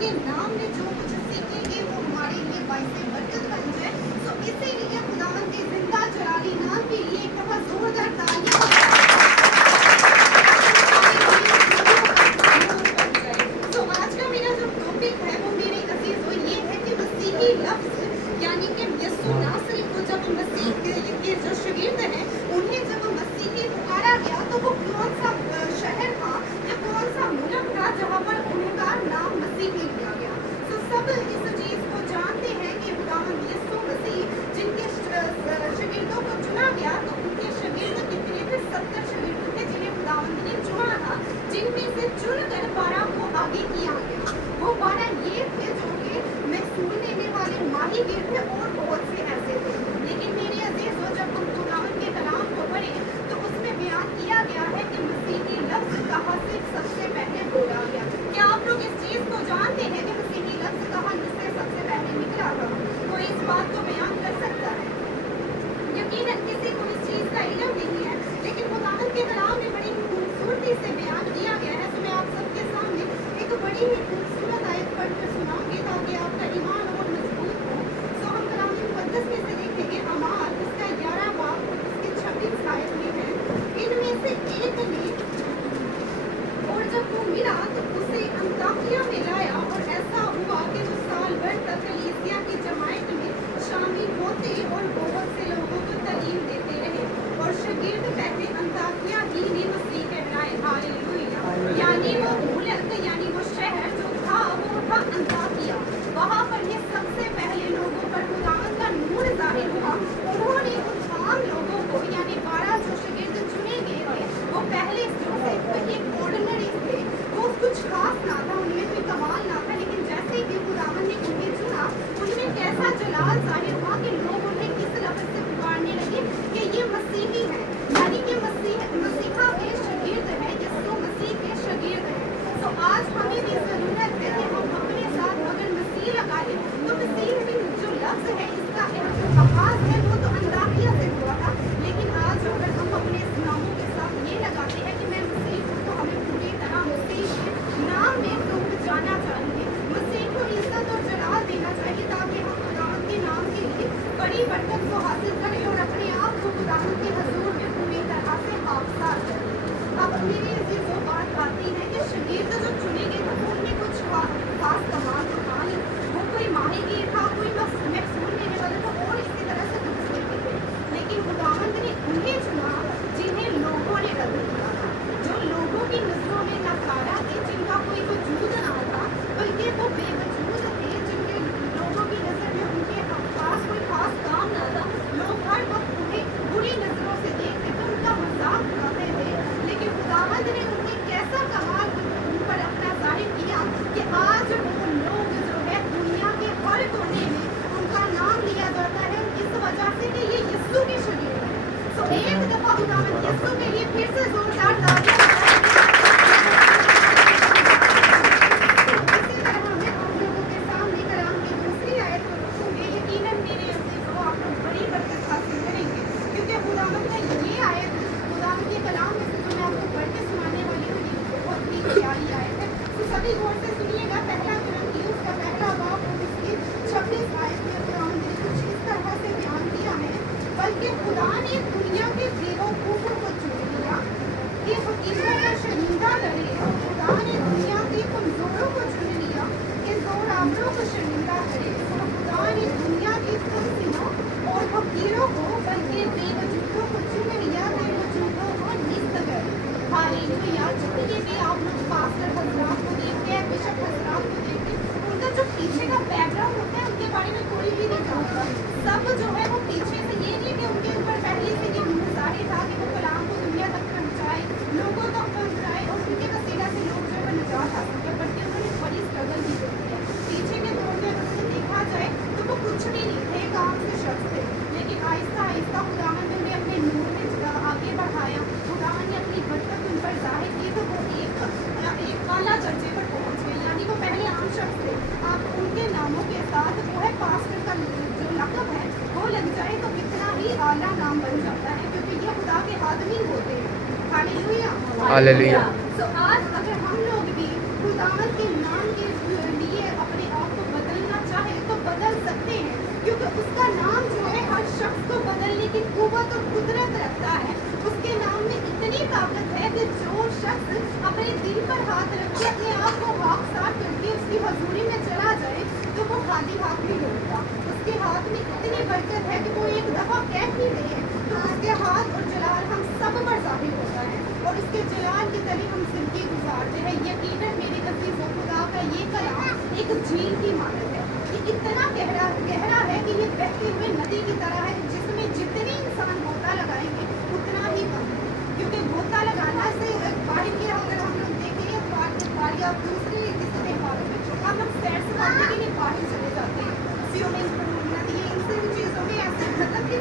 के नाम में जो कुछ सीखेंगे वो हमारे लिए बाइस बरकत बन जाए। तो इसीलिए खुदावंद के जिंदा जलाली नाम के लिए एक दफा जोरदार तालियां। तो आज का मेरा जो टॉपिक है वो मेरे अजीज वो ये है कि मसीही लफ्ज यानी कि यीशु नासरी को जब मसीह के जो शागिर्द हैं उन्हें जब मसीही पुकारा गया तो वो कौन सा शहर था या कौन सा मुल्क था जहाँ पर उनका नाम मसीही लिया गया। तो सब इस चीज को जानते हैं कि खुदावंद यीशु मसीह जिनके शागिर्दों को चुना गया तो उनके शागिर्द कितने थे? 70 शागिर्द थे जिन्हें खुदावंद ने चुना था, जिनमें से चुनकर 12 को आगे किया गया। वो 12 ये थे जो कि महसूल लेने वाले माहिर थे और बहुत से ऐसे थे। लेकिन मेरे अजीजों जब हम खुदावंद के कलाम को पढ़े तो उसमें बयान किया गया है कि मसीही लफ्ज कहाँ से सबसे पहले बोला गया। क्या आप लोग इस चीज को जानते हैं कि मसीही लफ्ज कहाँ से सबसे पहले निकला था? कोई इस बात को बयान कर सकता है? यकीनन किसी को इस चीज का इल्म नहीं है, लेकिन खुदावंद के कलाम में बड़ी खूबसूरती से बयान किया गया है। तो मैं आप सबके सामने एक बड़ी ही खूबसूरत आयत पढ़कर सुनाऊंगी ताकि आपका ईमान और मजबूत हो। तो हम कलाम मुकद्दस में से देखेंगे अमाल उसका 11 बाब और उसके 26 आयत में है। इनमें से एक ने और जब वो मिला तो उसे अंताकिया में लाया और ऐसा हुआ कि वो साल भर तक कलीसिया की जमात में शामिल होते और बहुत से लोगों को तालीम देते रहे और शागिर्द पहले अंताकिया ही ने मसीह कहलाए। हालेलुया। यानी वो मुल्क यानी वो शहर जो था वो था अंताकिया। वहाँ पर ये सबसे पहले लोगों पर खुदावंद का नूर जाहिर हुआ। उन्होंने उन आम लोगों को यानी 12 जो शागिर्द चुने गए थे वो पहले जो थे एक ऑर्डिनरी थे, वो कुछ खास ना था, उनमें कोई कमाल ना था, लेकिन जैसे ही खुदावंद ने उन्हें चुना उनमें कैसा जलाल जाहिर हुआ कि लोग उन्हें किस लफ्ज से पुकारने लगे कि ये मसीही है, यानी कि मसीहा के शागिर्द है, यीशु मसीह के शागिर्द है। तो आज हमें भी जरूरत है कि हम अपने साथ अगर मसीह लगाए तो मसीह में जो लफ्ज है इसका जो आगाज है वो तो अंताकिया से हुआ था, लेकिन आज अगर हम अपने नामों के साथ ये लगाते हैं कि मैं मसीह हूँ तो हमें पूरी तरह मसीह के नाम में डूब जाना चाहिए, मसीह को इज्जत और जलाल देना चाहिए ताकि हम खुदावंद के नाम के लिए बड़ी बरकत को हासिल करें और अपने आप को खुदावंद के हुजूर में पूरी तरह से हाफिज़ करें। अब मेरी अजीज़ों बात आती है कि शागिर्द जो चुने गए थे उनमें कुछ खास कमाल तो था नहीं, वो कोई माहिर था, कोई महसूल लेने वाला था और इसी तरह से दूसरे भी थे, लेकिन खुदावंद ने उन्हें चुना जिन्हें लोगों ने कदर किया था, जो लोगों की नजरों में नकारा थे, जिनका कोई वजूद ना था, बल्कि वो बेवजूद थे, जिनके लोगों की नजर में उनके पास कोई खास काम ना था। लोग हर वक्त उन्हें बुरी नजरों से देखते थे, उनका मजाक उड़ाते थे, लेकिन खुदावंद ने उन्हें कैसा कमाल उन पर अपना जाहिर किया कि आज वो लोग जो है दुनिया के हर कोने में उनका नाम लिया जाता है इस वजह से कि ये यीशु के शागिर्द हैं। तो एक दफा खुदावंद यीशु के लिए फिर से जोरदार तालियां। इसी तरह मैं आप लोगों के सामने कलाम की दूसरी आयत को रखूंगी। यकीनन मेरे अजीजों आप लोग बड़ी बरकत हासिल करेंगे क्योंकि खुदावंद ने ये आयत खुदावंद के कलाम में से जो मैं आपको पढ़ के सुनाने वाली हूँ ये बहुत ही प्यारी आयत है। तो सभी गौर से सुनिएगा। पहला कुरिन्थियों का पहला बाब और उसकी 26 आयत में खुदावंद ने कुछ इस तरह से बयान किया है, बल्कि खुदा ने दुनिया के बेवकूफों को चुन लिया कि हकीकत का शर्मिंदा लड़े। खुदा ने दुनिया के कमजोरों को चुन लिया कि जोरावरों को शर्मिंदा करे। तो खुदा ने दुनिया के कमजोरों और फकीरों को बल्कि बेवजूदों को चुन लिया, बेवजूदों को निस्त करे। हालेलुया। जितने भी आप लोग पास्टर हजरात को देखते हैं, बिशप हजरात को देखते हैं, उनका जो पीछे का बैकग्राउंड होता है उनके बारे में कोई भी नहीं जानता। सब जो है वो पीछे से ये नहीं कि उनके ऊपर पहले से ये जाहिर था कि वो कलाम को दुनिया तक पहुँचाए, लोगों तक पहुँचाए और उनके वसीला से लोग जो है निजात हासिल कर, बल्कि उन्होंने बड़ी स्ट्रगल भी की है। पीछे के दौर में अगर देखा जाए तो वो कुछ भी नहीं थे, एक आम से शख्स थे, लेकिन आहिस्ता आहिस्ता खुदावंद ने अपने नूर में आगे बढ़ाया, खुदावंद ने अपनी बरकत उन पर जाहिर की तो वो एक आला दर्जे पर पहुँच गए। यानी वो पहले आम शख्स थे, आप उनके नामों के साथ वो है पास्टर का जो लक़ब है वो लग जाए तो कितना ही आला नाम बन जाता है, क्योंकि ये खुदा के आदमी होते हैं। हालेलुया। तो आज अगर हम लोग भी खुदावंद के नाम के लिए बदल सकते हैं, क्योंकि उसका नाम जो है हर शख्स को बदलने की कुव्वत और कुदरत रखता है। उसके नाम में इतनी ताकत है कि जो शख्स अपने दिल पर हाथ रख के अपने आप को हाथ साफ करके उसकी हजूरी में चला जाए तो वो खाली हाथ नहीं लौटता। उसके हाथ में इतनी बरकत है कि वो एक दफ़ा कह भी दे तो उसके हाथ और जलाल हम सब पर ज़ाहिर होता है और उसके जलाल की तले हम जिंदगी गुजारते हैं। यकीनन मेरे अज़ीज़ व खुदा का ये कलाम एक झील की मानत है। ये इतना गहरा है कि ये बहते हुए नदी की तरह है, जिसमें जितने इंसान गोता लगाएंगे उतना ही कम है। क्योंकि गोता लगाना से बाहर के अगर हम लोग देखें या दूसरे किसी त्योहारों में हम लोग सैर सपाटे के लिए बाहर चले जाते हैं, स्विमिंग पूल, नदी, इन सब चीज़ों में ऐसे मतलब कि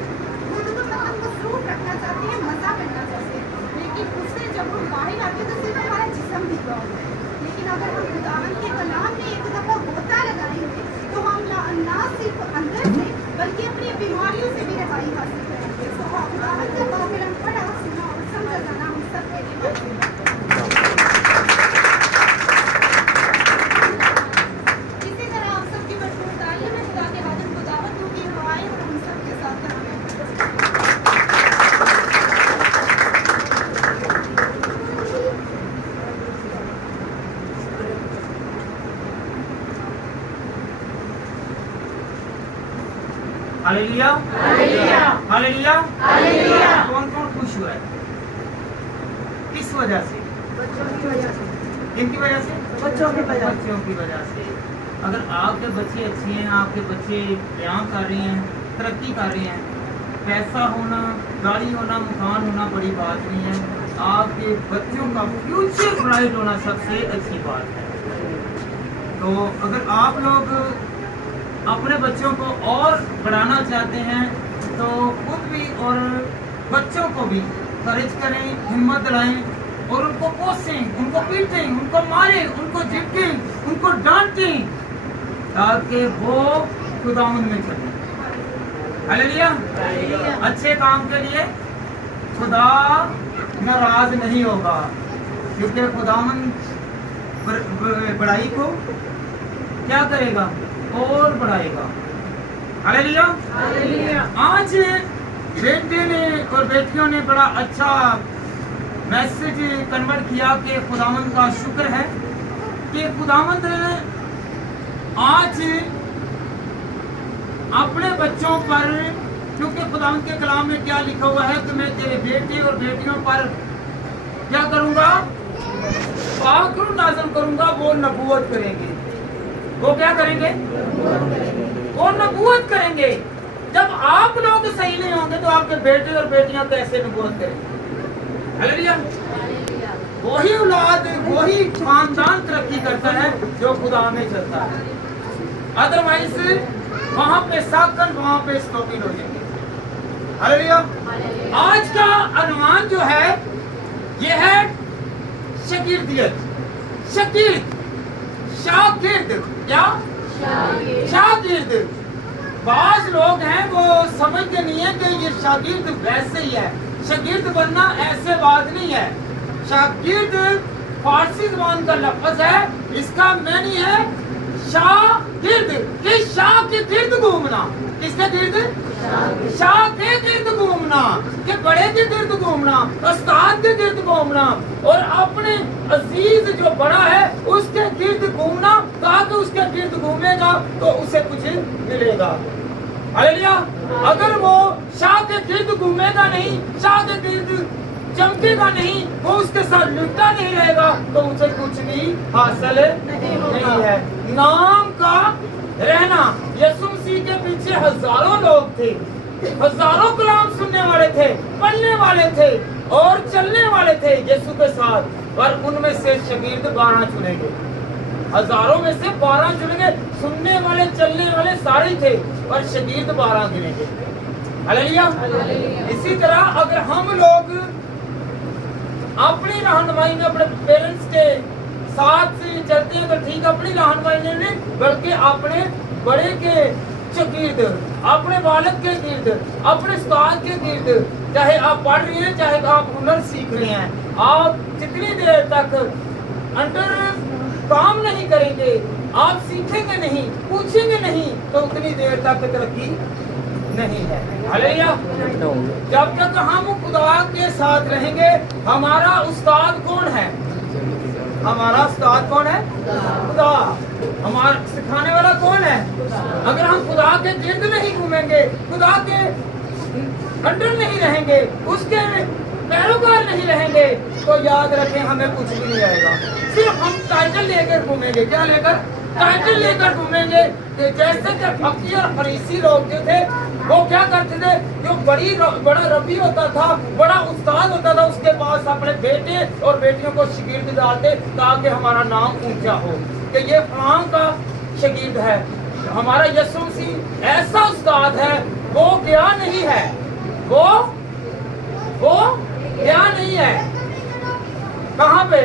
खुद को मतलब मसरूफ रखना चाहते हैं, मज़ा करना चाहते हैं, लेकिन उससे जब हम बाहर आते हैं तो सिर्फ हमारा जिस्म भीगा होता है। लेकिन अगर हम खुदावन के कलाम में एक दफ़ा गोता लगाएंगे तो हम ना सिर्फ अंदर से बल्कि अपनी बीमारियों से भी रहाई हासिल करेंगे। तो खुदावन का काफिल हम पढ़ा सुना और समझा जाना हम सब के लिए हालेलुया, हालेलुया, हालेलुया, हालेलुया। कौन कौन खुश हुआ है? किस वजह से? बच्चों की वजह से। किनकी वजह से? बच्चों की वजह से। बच्चों की वजह से। अगर आपके बच्चे अच्छे हैं, आपके बच्चे ब्याह कर रहे हैं, तरक्की कर रहे हैं, पैसा होना, गाड़ी होना, मकान होना बड़ी बात नहीं है। आपके बच्चों का फ्यूचर ब्राइट होना सबसे अच्छी बात है। तो अगर आप लोग अपने बच्चों को और बढ़ाना चाहते हैं तो खुद भी और बच्चों को भी करेज करें, हिम्मत दिलाएं और उनको कोसें, उनको पीटें, उनको मारें, उनको झिड़कें, उनको डांटें ताकि वो खुदावंद में चलें। हालेलुया। अच्छे काम के लिए खुदा नाराज नहीं होगा, क्योंकि खुदावंद बड़ाई को क्या करेगा और बढ़ाएगा। Hallelujah, hallelujah. आज बेटे ने और बेटियों ने बड़ा अच्छा मैसेज कन्वर्ट किया कि खुदावंद का शुक्र है कि खुदावंद आज अपने बच्चों पर, क्योंकि खुदावंद के कलाम में क्या लिखा हुआ है कि मैं तेरे बेटे और बेटियों पर क्या करूंगा? पाक नाज़िल करूंगा। वो नबूवत करेंगे। वो क्या करेंगे? वो नबूवत करेंगे। जब आप लोग सही नहीं होंगे तो आपके बेटे और बेटियां कैसे नबूवत करेंगे? हालेलुया। वही औलाद, वही खानदान तरक्की करता है जो खुदा में चलता है। अदरवाइज वहां पे साकन, वहां पे स्टॉपिंग हो जाएंगे। हालेलुया। आज का अनुमान जो है ये है शागिर्दियत। शागिर्द क्या? शागिर्द। बाज लोग हैं वो समझते नहीं है कि ये शागिर्द वैसे ही है। शागिर्द बनना ऐसे बात नहीं है। शागिर्द फारसी ज़बान का लफ्ज़ है, इसका मैनी है शागिर्द, कि शाह के गिर्द घूमना। किसके गिर्द? शाह के गिर्द घूमना, कि बड़े के गिर्द घूमना, उस्ताद के गिर्द घूमना और अपने अजीज जो बड़ा है उसके गिर्द घूमना, ताकि उसके गिर्द घूमेगा तो उसे कुछ मिलेगा। हालेलुया। अगर वो शाह के गिर्द घूमेगा नहीं, शाह के गिर्द चमकेगा नहीं, वो उसके साथ लिपटा नहीं रहेगा तो उसे कुछ भी हासिल नहीं है। नाम का रहना। यीशु मसीह के पीछे हजारों लोग थे, हजारों कलाम सुनने वाले थे, पढ़ने वाले थे और चलने वाले थे यीशु के साथ, पर उनमें से शागिर्द 12 चुनेंगे। हजारों में से 12 चुनेंगे। सुनने वाले, चलने वाले सारे थे, पर शागिर्द 12 गिनेंगे। हालेलुया। इसी तरह अगर हम लोग अपनी रहनुमाई में अपने पेरेंट्स के साथ चलते हैं तो ठीक, अपनी रहनुमाई में नहीं बल्कि अपने बड़े के शागिर्द, अपने वालिद के गिर्द, अपने उस्ताद के गिर्द, चाहे आप पढ़ रहे हैं चाहे आप हुनर सीख रहे हैं, आप जितनी देर तक अंडर काम नहीं करेंगे, आप सीखेंगे नहीं, पूछेंगे नहीं, तो उतनी देर तक तरक्की नहीं है। हालेलुया। जब तक हम खुदा के साथ रहेंगे, हमारा उस्ताद कौन है? हमारा उस्ताद कौन है? खुदा। हमारा सिखाने वाला कौन है? अगर हम खुदा के गिर्द नहीं घूमेंगे, खुदा के अंडर नहीं रहेंगे, उसके पैरोकार नहीं रहेंगे, तो याद रखें हमें कुछ भी नहीं आएगा। सिर्फ हम टाइटल लेकर घूमेंगे। क्या लेकर? टाइटल लेकर घूमेंगे। कि जैसे कि फकीर और फरीसी लोग जो थे, वो क्या करते थे? जो बड़ा रब्बी होता था, बड़ा उस्ताद होता था, उसके पास अपने बेटे और बेटियों को शागिर्द डालते ताकि हमारा नाम ऊंचा हो कि ये फलां का शागिर्द है। हमारा यीशु मसीह ऐसा उस्ताद है, वो क्या नहीं है, वो क्या नहीं है। कहाँ पे?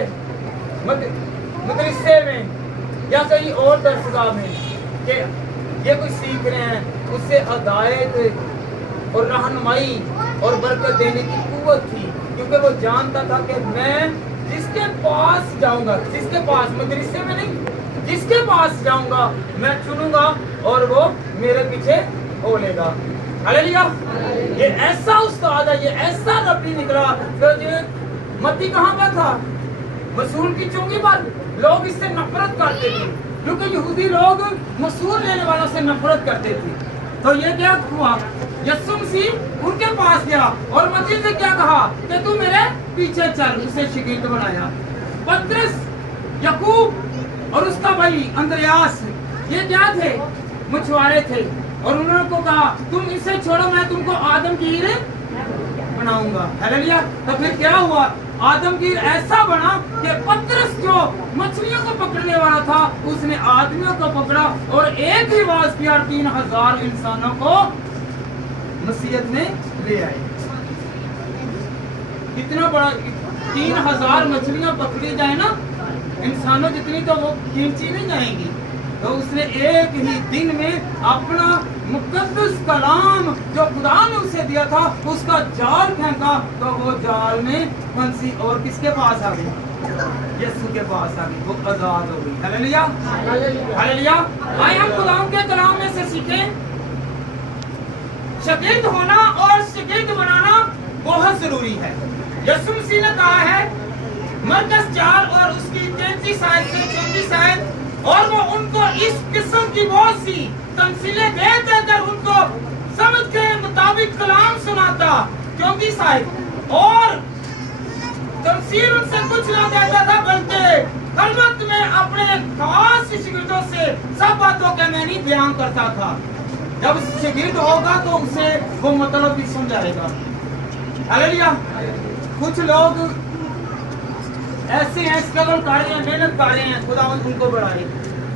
मदरसे में या कहीं और दरसगाह में कि ये कुछ सीख रहे हैं, उससे हिदायत और रहनुमाई और बरकत देने की कुव्वत थी, क्योंकि वो जानता था कि मैं जिसके पास जाऊंगा, जिसके पास, मदरसे में नहीं, जिसके पास जाऊंगा मैं चुनूंगा और वो मेरे पीछे हो लेगा। हालेलुया। ये ऐसा उस्ताद है, ये ऐसा रब्बी निकला। तो ये मत्ती कहाँ पर था? मसूल की चौकी पर। लोग इससे नफरत करते थे, क्योंकि यहूदी लोग मसूल लेने वालों से नफरत करते थे। तो ये क्या हुआ? यीशु मसीह उनके पास गया और मसीह से क्या कहा कि तू मेरे पीछे चल। उसे शागिर्द बनाया। पतरस, याकूब और उसका भाई अंद्रयास, ये क्या थे? मछुआरे थे। और उन्होंने को कहा तुम इसे छोड़ो, मैं तुमको आदमगीर बनाऊंगा। हालेलुया। तो फिर क्या हुआ? आदमगीर ऐसा बना कि पतरस जो मछलियों को पकड़ने वाला था, उसने आदमियों को पकड़ा और एक ही आवाज किया, 3000 इंसानों को मसीहत में ले आए। कितना बड़ा! 3000 मछलियां पकड़ी जाए ना इंसानों जितनी, तो वो खींची नहीं जाएंगी। तो उसने एक ही दिन में अपना मुकद्दस कलाम जो खुदा ने उसे दिया था, उसका जाल फेंका, तो वो जाल में फंसी और किसके पास आ गई? यीशु के पास आ गई। वो आजाद हो गई। हालेलुया। हालेलुया। आइए हम खुदा के कलाम में से सीखें। शागिर्द होना और शागिर्द बनाना बहुत जरूरी है। यीशु मसीह ने कहा है मरकस 4 और उसकी 33 आयत से 34 आयत, और वो उनको इस किस्म की बहुत सी तमसीलें दे देकर उनको समझ के मुताबिक कलाम सुनाता, क्योंकि शायद और तमसील उनसे कुछ ना देता था, बल्कि खलवत में अपने खास शागिर्दों से सब बातों के मैंने बयान करता था। जब शागिर्द होगा तो उसे वो मतलब भी समझाएगा। हालेलुया। कुछ लोग ऐसे हैं, स्ट्रगल कर रहे हैं, मेहनत कर रहे हैं, खुदा उनको बढ़ाए।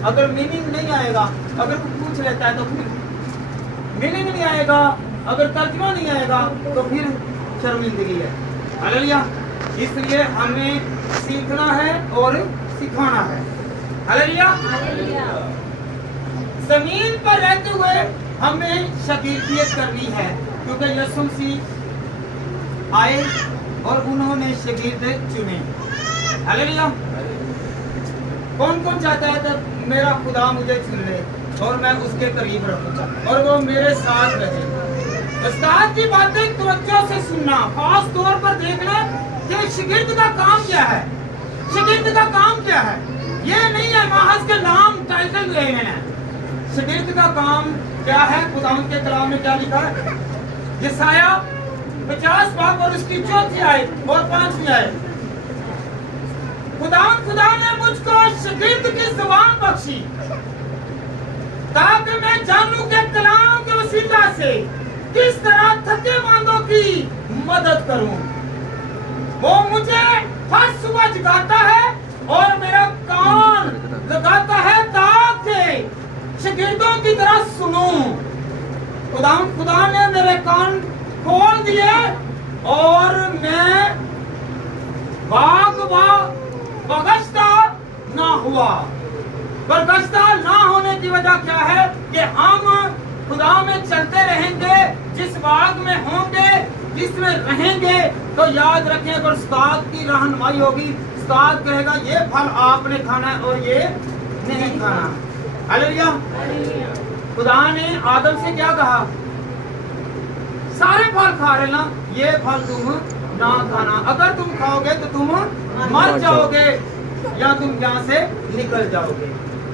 अगर मीनिंग नहीं आएगा, अगर कुछ पूछ लेता है तो फिर मीनिंग नहीं आएगा, अगर तर्जुमा नहीं आएगा तो फिर शर्मिंदगी है। हालेलुया। इसलिए हमें सीखना है और सिखाना है। हालेलुया। जमीन पर रहते हुए हमें शागिर्दियत करनी है, क्योंकि यीशु मसीह आए और उन्होंने शागिर्द चुने। हालेलुया। कौन कौन चाहता है तब मेरा खुदा मुझे चुन ले और मैं उसके करीब रहूं और वो मेरे साथ रहे। उस्ताद की बातें तवज्जो से सुनना, खास तौर पर देखना कि शागिर्द का काम क्या है। शागिर्द का काम क्या है? ये नहीं है महज के नाम टाइटल ले हैं। शागिर्द का काम क्या है? खुदा के कलाम में क्या लिखा है? यशाया 50 बाब और उसकी 4थी आयत और 5वीं आयत। खुदा ने मुझको शागिर्द की ज़ुबान बख्शी ताकि मैं जानूं कि कलाम के वसीला से किस तरह थके मांदों की मदद करूं। वो मुझे हर सुबह जगाता है और मेरा कान लगाता है ताकि शागिर्दों की तरह सुनूं। खुदा ने मेरे कान खोल दिए और मैं बगश्ता ना हुआ। बगश्ता ना होने की वजह क्या है? कि हम खुदा में चलते रहेंगे, जिस बाग में होंगे, जिसमें रहेंगे, तो याद रखें अगर उस्ताद की रहनुमाई होगी, उस्ताद कहेगा ये फल आपने खाना है और ये नहीं खाना। हालेलुया। खुदा ने आदम से क्या कहा? सारे फल खा रहे ना, ये फल तुम ना खाना, अगर तुम खाओगे तो तुम मर जाओगे या तुम यहाँ से निकल जाओगे।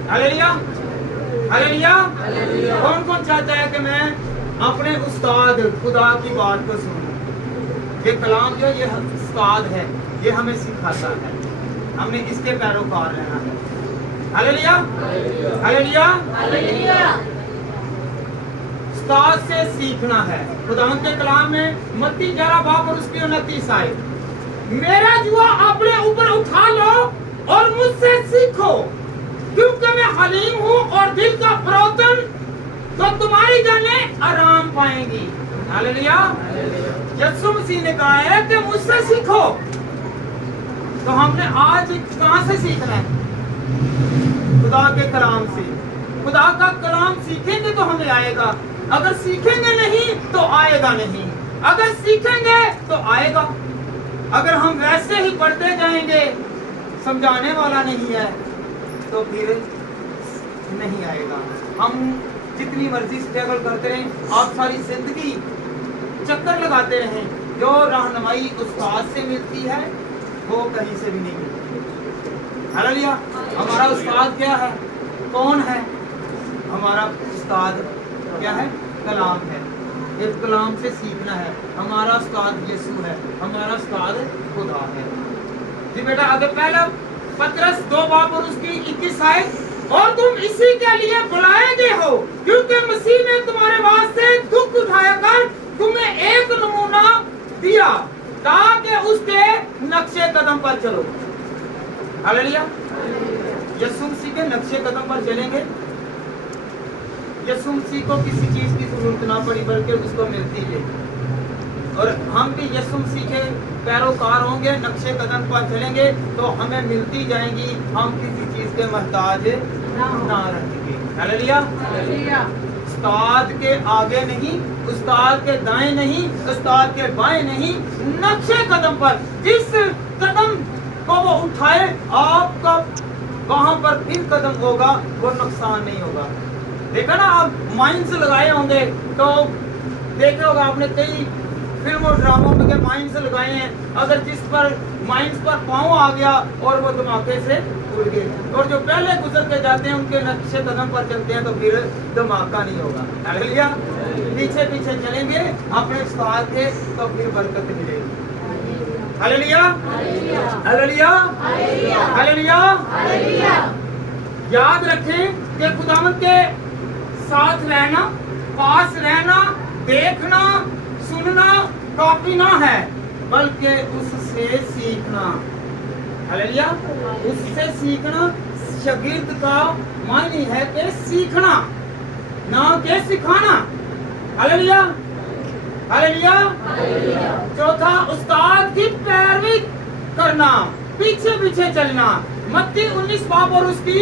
हालेलुया। हालेलुया। कौन कौन चाहता है कि मैं अपने उस्ताद खुदा की बात को सुनूं? ये कलाम जो ये उस्ताद है, ये हमें सिखाता है, हमने इसके पैरोकार रहना है। हालेलुया। हालेलुया। उस्ताद से सीखना है। खुदा के कलाम में मत्ती 11 बाब और उसकी 29 आयत, मेरा जुआ अपने ऊपर उठा लो और मुझसे सीखो, क्योंकि मैं हलीम हूँ और दिल का फरोतन, तो तुम्हारी जानें आराम पाएंगी। हालेलुया। यीशु मसीह ने कहा है कि मुझसे सीखो। तो हमने आज कहाँ से सीखना है? खुदा के कलाम से। खुदा का कलाम सीखेंगे तो हमें आएगा, अगर सीखेंगे नहीं तो आएगा नहीं, अगर सीखेंगे तो आएगा। अगर हम वैसे ही पढ़ते जाएंगे, समझाने वाला नहीं है, तो फिर नहीं आएगा। हम जितनी मर्जी स्ट्रगल करते रहें, आप सारी जिंदगी चक्कर लगाते रहें, जो रहनुमाई उस्ताद से मिलती है वो कहीं से भी नहीं मिलती। हालेलुया। हमारा उस्ताद क्या है? कौन है हमारा उस्ताद? क्या है? कलाम है। इस कलाम से सीखना है। हमारा उस्ताद यीशु है, हमारा उस्ताद खुदा है। जी बेटा, अगर पहला पतरस 2 बाब और उसकी 21 आयत, और तुम इसी के लिए बुलाए गए हो, क्योंकि मसीह ने तुम्हारे वास्ते दुख उठाया कर तुम्हें एक नमूना दिया, ताकि उसके नक्शे कदम पर चलो। हालेलुया। यीशु मसीह के नक्शे कदम पर चलेंगे। यीशु मसीह को किसी चीज की जरूरत ना पड़ी, बल्कि उसको मिलती है। और हम भी यीशु मसीह के पैरोकार होंगे, नक्शे कदम पर चलेंगे तो हमें मिलती जाएंगी, हम किसी चीज के मोहताज ना रहेंगे। हालेलुया। उस्ताद के आगे नहीं, उस्ताद के दाएं नहीं, उस्ताद के बाएं नहीं, नक्शे कदम पर जिस कदम को वो उठाए, आपका वहां पर फिर कदम होगा, वो नुकसान नहीं होगा। देखा ना, आप माइंस लगाए होंगे तो देखा होगा आपने, कई फिल्म और ड्रामों में के माइंस लगाए हैं, अगर जिस पर माइंस पर पांव आ गया और वो धमाके से उड़ गए, और जो पहले गुजर के जाते हैं उनके नक्शे कदम पर चलते हैं तो फिर धमाका नहीं होगा। हालेलुया। पीछे पीछे चलेंगे अपने उस्ताद के तो फिर बरकत मिलेगी। हालेलुया। हालेलुया। हालेलुया। याद रखें कि खुदावंद के साथ रहना, पास रहना, देखना, सुनना काफी ना है, बल्कि उससे सीखना। हालेलुया। उससे सीखना, शागिर्द का मायने है कि सीखना, ना कि सिखाना। हालेलुया। हालेलुया। चौथा, उस्ताद की पैरवी करना, पीछे पीछे चलना। मत्ती 19 बाब और उसकी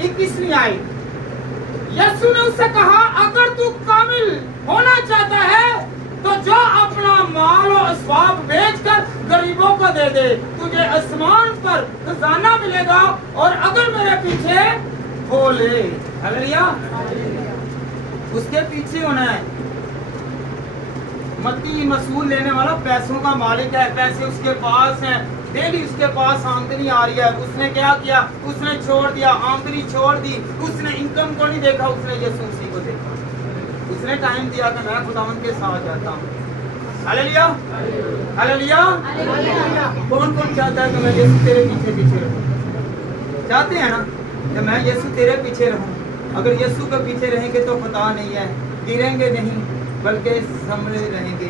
21वीं आयत, यीशु ने उससे कहा, अगर तू कामिल होना चाहता है तो जो अपना माल और असबाब बेचकर गरीबों को दे दे, तुझे आसमान पर खजाना मिलेगा, और अगर मेरे पीछे हो ले। हालेलुया। उसके पीछे होना है। मत्ती मसूल लेने वाला पैसों का मालिक है, पैसे उसके पास हैं, डेली उसके पास आमदनी आ रही है। उसने क्या किया? उसने छोड़ दिया, आमदनी छोड़ दी, उसने इनकम को नहीं देखा, उसने यीशु मसीह को देखा। उसने टाइम दिया कि मैं खुदावंद के साथ जाता हूँ। हालेलुया। हालेलुया। कौन कौन चाहता है कि मैं यीशु तेरे पीछे पीछे रहूँ? चाहते हैं ना कि मैं यीशु तेरे पीछे रहूँ। अगर यीशु के पीछे रहेंगे तो पता नहीं है, गिरेंगे नहीं बल्कि संभले रहेंगे,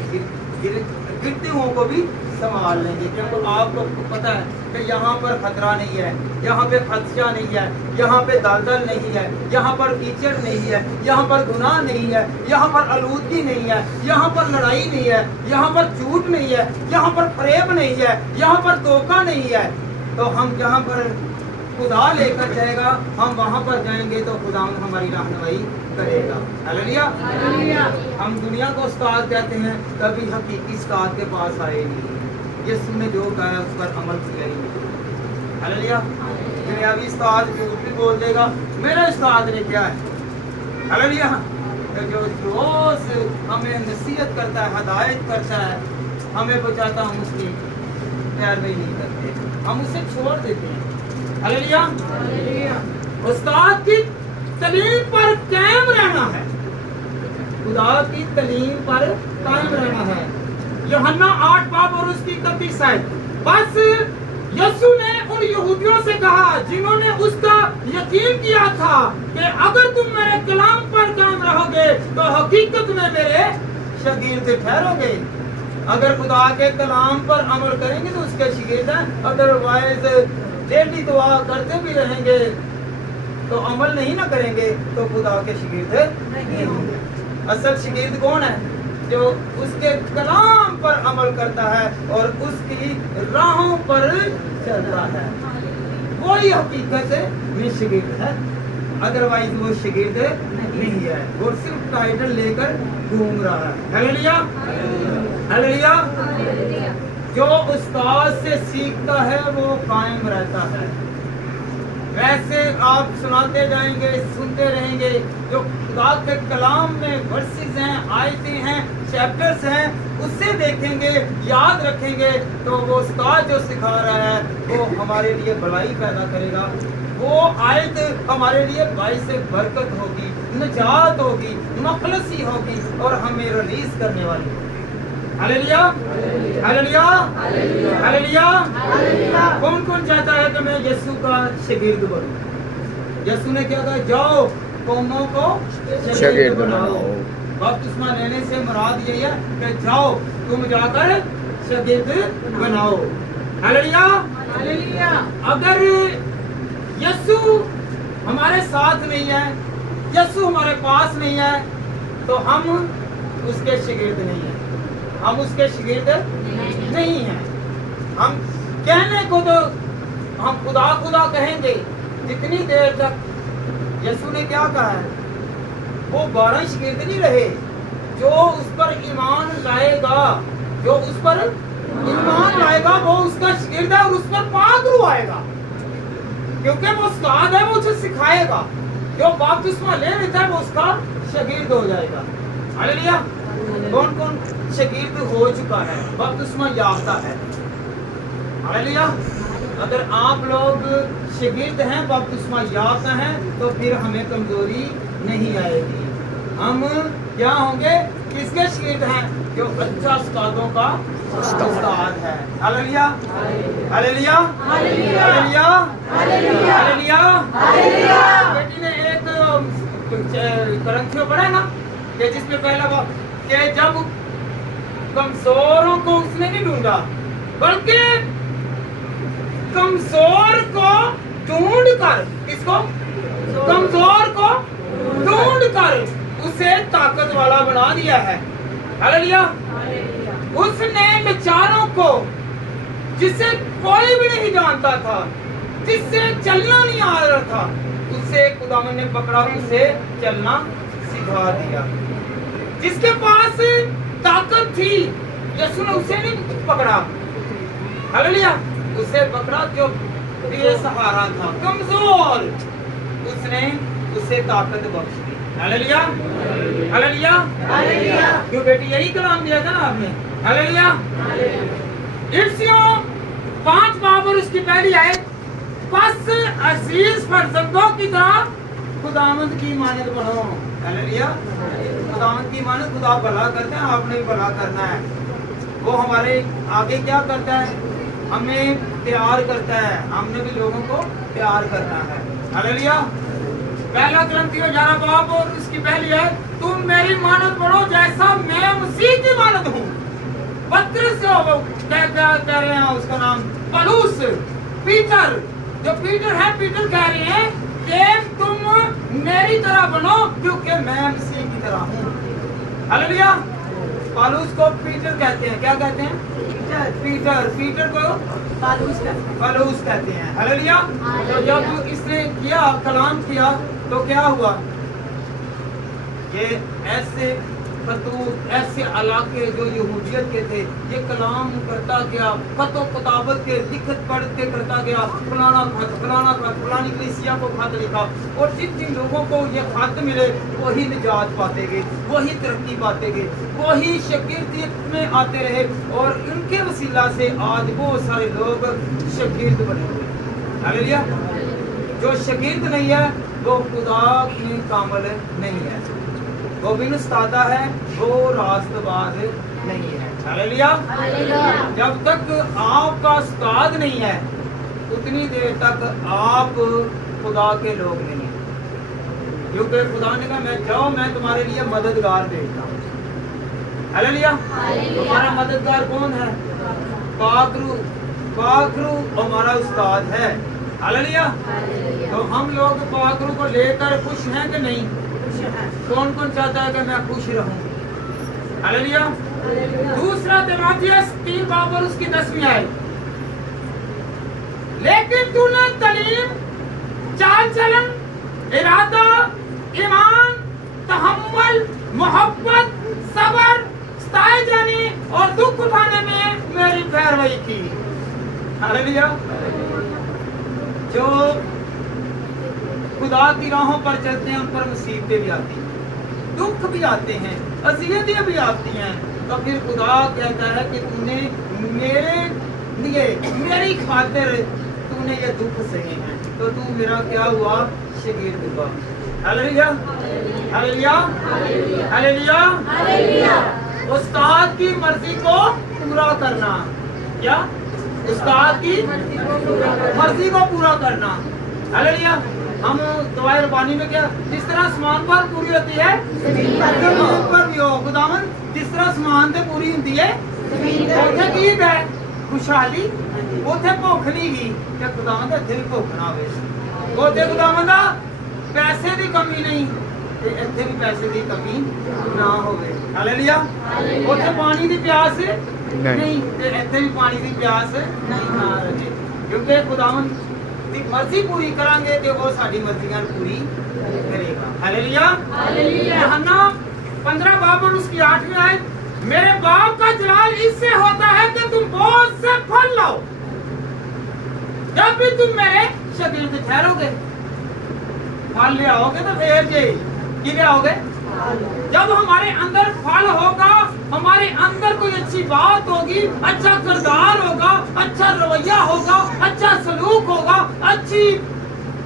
गिरते हुओं को भी संभाल लेंगे, क्योंकि आपको पता है कि यहाँ पर खतरा नहीं है, यहाँ पे खदशा नहीं है, यहाँ पे दलदल नहीं है, यहाँ पर कीचड़ नहीं है, यहाँ पर गुनाह नहीं है, यहाँ पर आलूदगी नहीं है, यहाँ पर लड़ाई नहीं है, यहाँ पर झूठ नहीं है, यहाँ पर फरेब नहीं है, यहाँ पर धोखा नहीं है। तो हम जहाँ पर खुदा लेकर जाएगा, हम वहाँ पर जाएंगे तो खुदा हमारी रहनुमाई करेगा। हालेलुया। हम दुनिया को उस्ताद कहते हैं, कभी हकीकी उस्ताद के पास आए नहीं। यीशु ने जो कहा उस पर अमल किया ही नहीं। हालेलुया। दुनियावी उस्ताद झूठ भी बोल देगा, मेरे उस्ताद ने क्या है, हालेलुया। तो जो रोज हमें नसीहत करता है, हदायत करता है, हमें बचाता, हम उसकी पैरवी नहीं करते, हम उसे छोड़ देते हैं, हालेलुया। उस्ताद की तालीम पर कायम रहना है, खुदा की तालीम पर कायम रहना है। यूहन्ना 8 बाब और उसकी 31 आयत। बस यीशु ने उन यहूदियों से कहा जिन्होंने उसका यकीन किया था कि अगर तुम मेरे कलाम पर कायम रहोगे तो हकीकत में मेरे शागिर्द ठहरोगे। अगर खुदा के कलाम पर अमल करेंगे तो उसके शागिर्द हैं, अदरवाइज डेली दुआ करते भी रहेंगे तो अमल नहीं ना करेंगे तो खुदा के शागिर्द नहीं होंगे। असल शागिर्द कौन है? जो उसके कलाम पर अमल करता है और उसकी राहों पर चलता है, वही हकीकत में शागिर्द है, अदरवाइज वो शागिर्द नहीं है, वो सिर्फ टाइटल लेकर घूम रहा है। Hallelujah, hallelujah. जो उस्ताद से सीखता है वो कायम रहता है। वैसे आप सुनाते जाएंगे, सुनते रहेंगे, जो खुदा के कलाम में वर्सेस हैं, आयतें हैं, चैप्टर्स हैं, उससे देखेंगे, याद रखेंगे तो वो उस्ताद जो सिखा रहा है वो हमारे लिए भलाई पैदा करेगा, वो आयत हमारे लिए बाइस बरकत होगी, निजात होगी, मखलसी होगी और हमें रिलीज करने वाली होगी। Hallelujah, hallelujah, hallelujah. कौन कौन चाहता है कि मैं यीशु का शागिर्द बनूं? यीशु ने क्या कहा? जाओ कौमों को शागिर्द बनाओ। बपतिस्मा लेने से मुराद यही है कि जाओ तुम जाकर शागिर्द बनाओ। Hallelujah, hallelujah. अगर यीशु हमारे साथ नहीं है, यीशु हमारे पास नहीं है तो हम उसके शागिर्द नहीं हैं, हम उसके शागिर्द नहीं हैं। हम कहने को तो हम खुदा खुदा कहेंगे जितनी देर तक यीशु ने क्या कहा है, वो 12 शागिर्द नहीं रहे। जो उस पर ईमान लाएगा, जो उस पर ईमान लाएगा वो उसका शागिर्द है और उस पर पाक रूह आएगा, क्योंकि वो उस्ताद है, वो उसे सिखाएगा। जो बपतिस्मा ले लेता है वो उसका शागिर्द हो जाएगा। हालेलुया। कौन कौन शागिर्द हो चुका है, बपतिस्मा याफ्ता है? हालेलुया। अगर आप लोग शागिर्द हैं, बपतिस्मा याफ्ता हैं, तो फिर हमें कमजोरी नहीं आएगी। हम क्या होंगे? किसके शागिर्द हैं? जो अच्छा उस्तादों का उस्ताद है। Hallelujah, hallelujah, hallelujah, hallelujah, hallelujah. बेटी ने एक करंथियों पढ़ा ना कि जिसमें पहला बात कि जब कमजोरों को उसने नहीं ढूंढा बल्कि कमजोर को ढूंढ कर, किसको? कमजोर को ढूंढ कर उसे ताकत वाला बना दिया है। हालेलुया। उसने बेचारों को, जिसे कोई भी नहीं जानता था, जिससे चलना नहीं आ रहा था, उसे खुदावन ने पकड़ा, उसे चलना सिखा दिया। जिसके पास ताकत थी यीशु ने उसे नहीं पकड़ा, हालेलुया, उसे पकड़ा जो बेसहारा था, कमजोर, उसने उसे ताकत बख्श दी। Hallelujah, hallelujah, hallelujah. क्यों बेटी? यही कलाम दिया था ना आपने। हालेलुया। इफ्सियों 5 बाब और उसकी पहली आयत। बस अजीज फर्जंदों की तरह खुदावंद की मानद बनो। हालेलुया। खुदावंद की मानद, खुदा भला करते हैं, आपने भी भला करना है। वो हमारे आगे क्या करता है? हमें प्यार करता है, हमने भी लोगों को प्यार करना है। हालेलुया। पहला कुरिन्थियों 11 बाब और उसकी पहली है, तुम मेरी मानद पढ़ो जैसा मैं मसीह की मानद हूँ। पत्रस कह रहे हैं उसका नाम पौलुस, पीटर, जो पीटर है, पीटर कह रहे हैं कि तुम मेरी तरह बनो क्योंकि मैं मसीह की तरह हूँ। हालेलुया। पौलुस को पीटर कहते हैं। क्या कहते हैं? पीटर। पीटर को पौलुस कहते हैं। हालेलुया। तो जब इसने किया, कलाम किया, तो क्या हुआ? ये ऐसे خطوط ایسے علاقے جو یہودیت کے تھے، یہ کلام کرتا گیا، خط و کتابت کے لکھت پڑھ کے کرتا گیا، فلانا خط فلانی کلیسیا کو خط لکھا، اور جن جن لوگوں کو یہ خط ملے وہی نجات پاتے گئے، وہی ترقی پاتے گئے، وہی شاگردیت میں آتے رہے، اور ان کے وسیلہ سے آج بہت سارے لوگ شاگرد بنے ہوئے۔ ہاللیلویا۔ جو شاگرد نہیں ہے وہ خدا کی کامل نہیں ہے، وہ بن استادہ ہے، وہ راست باز نہیں ہے۔ ہاللیلویا۔ جب تک آپ کا استاد نہیں ہے اتنی دیر تک آپ خدا کے لوگ نہیں ہیں، کیونکہ خدا نے کہا میں جاؤ میں تمہارے لیے مددگار بھیجتا ہوں۔ ہاللیلویا۔ تمہارا مددگار کون ہے؟ پاک روح ہمارا استاد ہے۔ ہاللیلویا۔ تو ہم لوگ پاک روح کو لے کر خوش ہیں کہ نہیں؟ کون کون چاہتا ہے کہ میں خوش رہوں؟ ہاللیلویا۔ دوسرا تیموتھیوس 3 باب اور اس کی 10ویں آیت، لیکن تو نے تعلیم، چال چلن، ارادہ، ایمان، تحمل، محبت، صبر، ستائے جانے اور دکھ اٹھانے میں میری پیروی کی۔ ہاللیلویا۔ جو خدا کی راہوں پر چلتے ہیں ان پر مصیبتیں بھی آتی ہیں، دکھ بھی آتے ہیں، اذیتیں بھی آتی ہیں، تو پھر خدا کہتا ہے کہ تو نے میرے لیے میری خاطر تو نے یہ دکھ سہے ہیں، تو تو میرا کیا ہوا؟ شاگرد ہوا۔ ہاللیلویا۔ ہاللیلویا۔ ہاللیلویا۔ استاد کی مرضی کو پورا کرنا، کیا؟ استاد کی مرضی کو پورا کرنا۔ ہاللیلویا۔ ہم دعائے ربانی میں کیا جس طرح آسمان پر پوری ہوتی ہے زمین پر بھی ہو، خداوند جس طرح آسمان تے پوری ہوتی ہے اوتھے کی ہے خوشحالی، اوتھے بھوک نہیں گی کہ خداوند اتھے بھی بھوک نہ ہوے، اوتھے خداوند پیسے دی کمی نہیں تے اتھے بھی پیسے دی کمی نہ ہوے۔ ہاللیلویا۔ اوتھے پانی دی پیاس نہیں تے اتھے بھی پانی دی پیاس نہیں نہ رہے، کیونکہ خداوند دی مرضی پوری کریں گے تو وہ ساری مرضیاں پوری کرے گا۔ ہاللیلویا۔ یوحنا 15 باب اور اس کی 8ویں آیت، میرے باپ کا جلال اس سے ہوتا ہے کہ تم بہت سے پھل لاؤ، جب بھی تم میرے شاگرد ٹھہرو گے، پھل لے آؤ گے تو پھر جی لے آؤ گے؟ جب ہمارے اندر پھل ہوگا، ہمارے اندر کوئی اچھی بات ہوگی، اچھا کردار ہوگا، اچھا رویہ ہوگا، اچھا سلوک ہوگا، اچھی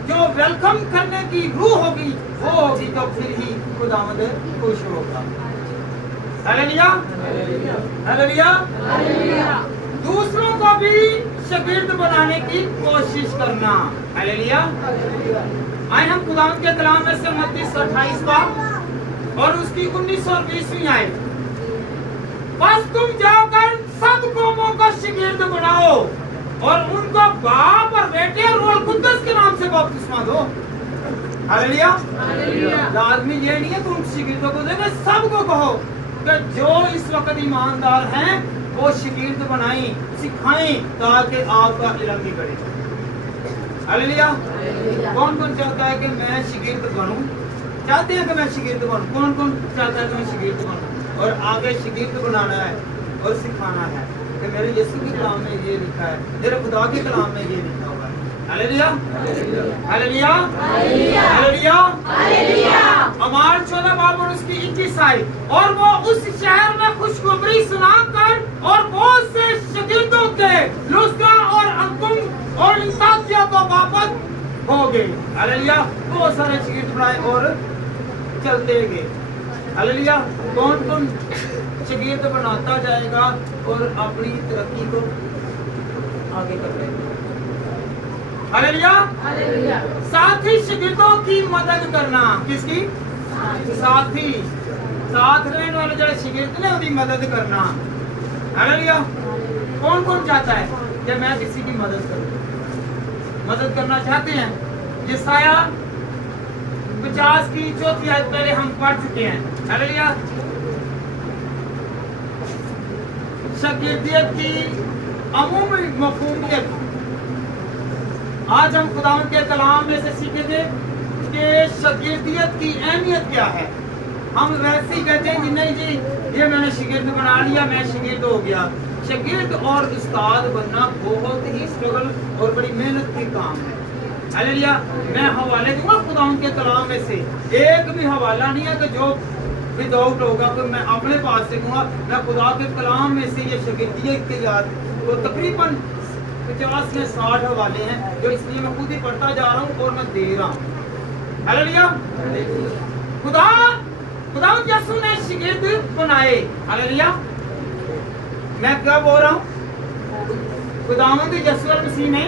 جو ویلکم کرنے کی روح ہوگی وہ ہوگی، تو پھر ہی خداوند خوش ہوگا۔ ہاللیلویا۔ ہاللیلویا۔ دوسروں کو بھی شاگرد بنانے کی کوشش کرنا۔ ہاللیلویا۔ آئے ہم خداوند کے کلام میں سے متی 28 باب اور اس کی 19 اور 20ویں آیت، بس تم جا کر سب قوموں کو شاگرد بناؤ اور ان کو باپ اور بیٹے اور روح القدس کے نام سے بپتسمہ دو۔ ہاللیلویا۔ لازمی یہ نہیں ہے تم شاگردوں کو دے، سب کو کہو کہ جو اس وقت ایماندار ہیں وہ شاگرد بنائیں، سکھائیں تاکہ آپ کا علم بھی بڑھے۔ ہاللیلویا۔ کون کون چاہتا ہے کہ میں شاگرد بنوں؟ چاہتے ہیں کہ میں شاگرد بنوں؟ کون کون چاہتا ہے کہ میں شاگرد بنوں اور آگے شاگرد بنانا ہے اور سکھانا ہے کہ میرے یسوع کے کلام میں یہ لکھا ہے، میرے خدا کے کلام میں یہ لکھا ہوا ہے۔ ہاللیلویا۔ ہاللیلویا۔ ہاللیلویا۔ اعمال 14 باب اور اس کی 21 آیت، اور وہ اس شہر میں خوشخبری سنا کر اور بہت سے شاگردوں کے لسطرا اور اقم اور انطاکیہ کو واپس ہو گئے۔ ہاللیلویا۔ بہت سارے شاگرد بنائے اور چلتے گئے۔ ہاللیلویا۔ کون کون شاگرد بناتا جائے گا اور اپنی ترقی کو آگے کر لے گا۔ ہاللیلویا۔ ساتھی شاگردوں کی مدد کرنا، کس کی؟ ساتھی، ساتھ رہنے والے جو شاگرد نے ان کی مدد کرنا۔ ہاللیلویا۔ کون کون چاہتا ہے کہ میں کسی کی مدد کروں؟ مدد کرنا چاہتے ہیں؟ یسایہ 50 کی 4 آیت پہلے ہم پڑھ چکے ہیں۔ ہاللیلویا۔ شاگردیت کی عمومی مفہومیت، آج ہم خداوند کے کلام میں سے سیکھیں گے کہ شاگردیت کی اہمیت کیا ہے۔ हम वैसे ही कहते हैं कि नहीं जी ये मैंने शागिर्द बना लिया, मैं शागिर्द हो गया। शागिर्द और उस्ताद बनना बहुत ही स्ट्रगल और बड़ी मेहनत की काम है। हालेलुया। मैं हवाले दूंगा खुदा के कलाम में से, एक भी हवाला नहीं है कि जो विदाउट होगा तो मैं अपने पास से दूंगा। मैं खुदा के कलाम में से ये शागिर्दियत के याद तो तकरीबन 50 या 60 हवाले हैं, जो इसलिए मैं खुद ही पढ़ता जा रहा हूँ और मैं दे रहा हूँ। हालेलुया। खुदा यसू ने शागिर्द बनाए। हालेलुया। मैं क्या बोल रहा हूँ? खुदावंद यीशु मसीह ने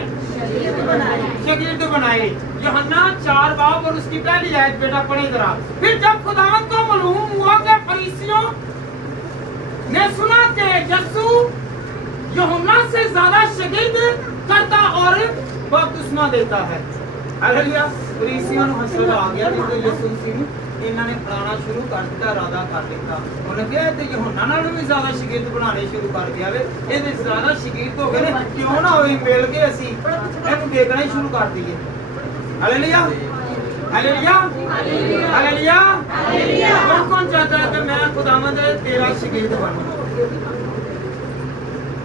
शागिर्द बनाए। यूहन्ना 4 बाब और उसकी पहली आयत बेटा पढ़े जरा। फिर जब खुदावंद को मालूम हुआ कि फरीसियों ने सुना कि यीशु यूहन्ना से ज्यादा शागिर्द करता और बपतिस्मा देता है। हालेलुया। फरीसियों ਨੂੰ ਹਸਦ ਆ ਗਿਆ ਜਦੋਂ ਯਿਸੂ ਮਸੀਹ ਨੂੰ ਇਹਨਾਂ ਨੇ ਪੜਾਉਣਾ ਸ਼ੁਰੂ ਕਰ ਦਿੱਤਾ, ਇਰਾਦਾ ਕਰ ਦਿੱਤਾ। ਉਹਨੇ ਕਿਹਾ ਤੇ यूहन्ना ਨਾਲੋਂ ਵੀ ਜ਼ਿਆਦਾ ਸ਼ਾਗਿਰਦ ਬਣਾਉਣੇ ਸ਼ੁਰੂ ਕਰ ਦਿਆ ਵੇ, ਇਹਦੇ ਜ਼ਿਆਦਾ ਸ਼ਾਗਿਰਦ ਹੋ ਗਏ ਨੇ, ਕਿਉਂ ਨਾ ਹੋਈ ਮਿਲ ਕੇ ਅਸੀਂ ਇਹਨੂੰ ਦੇਖਣਾ ਹੀ ਸ਼ੁਰੂ ਕਰ ਦਈਏ। हालेलुया। हालेलुया। हालेलुया। हालेलुया। कौन चाहता है कि मैं खुदावंद तेरा शागिर्द बनूं?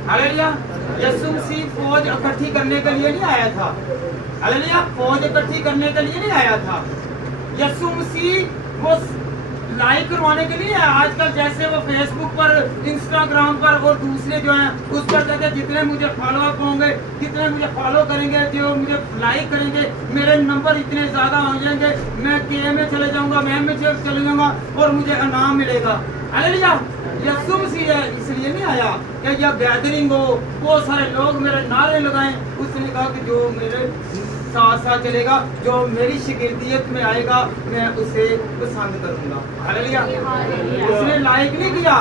हालेलुया। यीशु मसीह फौज इकट्ठी करने के लिए नहीं आया था। हालेलुया। फौज इकट्ठी करने के लिए नहीं आया था। यीशु मसीह वो लाइक करवाने के लिए आजकल जैसे वो फेसबुक पर, इंस्टाग्राम पर और दूसरे जो हैं उस पर कहते हैं जितने मुझे फॉलो अप होंगे, कितने मुझे फॉलो करेंगे, जो मुझे लाइक करेंगे, मेरे नंबर इतने ज़्यादा हो जाएंगे, मैं के में चले जाऊंगा, मैं में चले जाऊंगा और मुझे इनाम मिलेगा। हालेलुया। यीशु मसीह इसलिए नहीं आया कि यह गैदरिंग हो, वो सारे लोग मेरे नारे लगाएं। उसने कहा कि जो मेरे साथ साथ चलेगा, जो मेरी शागिर्दियत में आएगा, मैं उसे पसंद करूंगा। हालेलुया। उसने लाइक नहीं किया,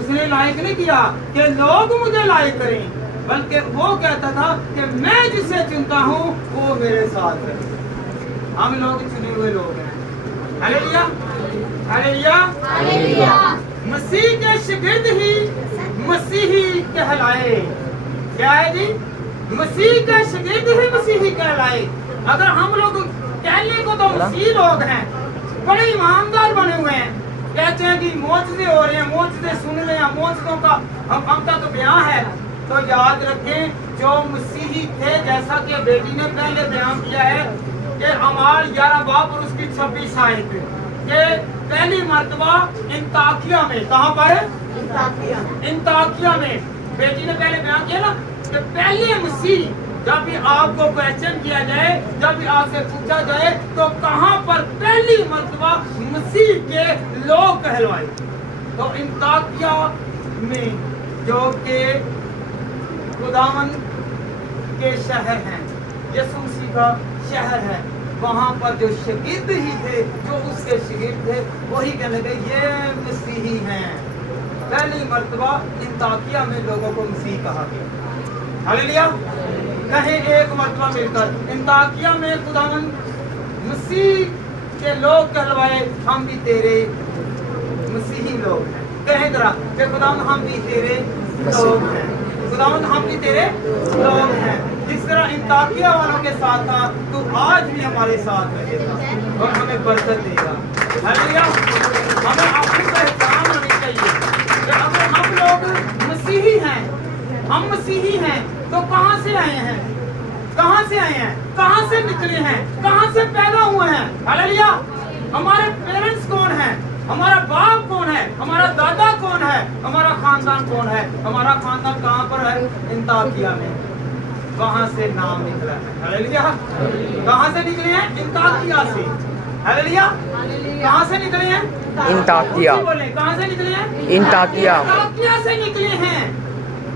उसने लाइक नहीं किया कि लोग मुझे लाइक करें, बल्कि वो कहता था कि मैं जिसे चुनता हूँ वो मेरे साथ है। हम लोग चुने हुए लोग हैं। हालेलुया। हालेलुया। हालेलुया। मसीह के शागिर्द ही मसीही कहलाए। क्या है जी? मसीह के शागिर्द ही मसीही कहलाए। अगर हम लोग कहने को तो मसीह लोग हैं, बड़े ईमानदार बने हुए हैं, कहते हैं कि मोजज़े हो रहे हैं, मोजज़े सुन रहे हैं, मोजज़ों का हम तक तो बयां है, तो याद रखें जो मसीही थे, जैसा कि बेटी ने पहले बयान किया है कि अमाल 11 बाब और उसकी 26 आयत के पहली मर्तबा इंताकिया में, कहाँ पर? इंताकिया में बेटी ने पहले बयान किया ना कि पहले मसीह, जब भी आपको क्वेश्चन किया जाए, जब भी आपसे पूछा जाए तो कहाँ पर पहली मर्तबा मसीह के लोग कहलवाए, तो इंताकिया में जो के खुदावंद के शहर हैं, यीशु मसीह का शहर है, वहाँ पर जो शागिर्द ही थे, जो उसके शागिर्द थे, वही कहने लगे ये मसीही हैं। पहली मर्तबा इंताकिया में लोगों को मसीह कहा गया। हालेलुया। कहें एक मर्तबा मिलकर इंताकिया में खुदावंद मसीह के लोग कहलवाए, हम भी तेरे मसीही लोग हैं। कहें जरा कि खुदावंद हम भी तेरे लोग हैं, खुदावंद हम भी तेरे लोग हैं। जिस तरह इंताकिया वालों के साथ था, तो आज भी हमारे साथ रहेगा और हमें बरकत देगा। हालेलुया। हमें अपनी पहचान होनी चाहिए कि अगर हम लोग मसीही हैं, हम मसीही हैं, तो कहाँ से आए हैं? कहाँ से आए हैं? कहाँ से निकले हैं? कहाँ से पैदा हुए हैं? हालेलुया। हमारे पेरेंट्स कौन हैं? हमारा बाप कौन है? हमारा दादा कौन है? हमारा खानदान कौन है? हमारा खानदान कहाँ पर है? इंताकिया में। वहाँ से नाम निकला है। हालेलुया। कहाँ से निकले हैं? इंताकिया से। हालेलुया। कहाँ से निकले हैं? इंताकिया। बोले कहाँ से निकले हैं? इंताकिया। इंताकिया से निकले हैं,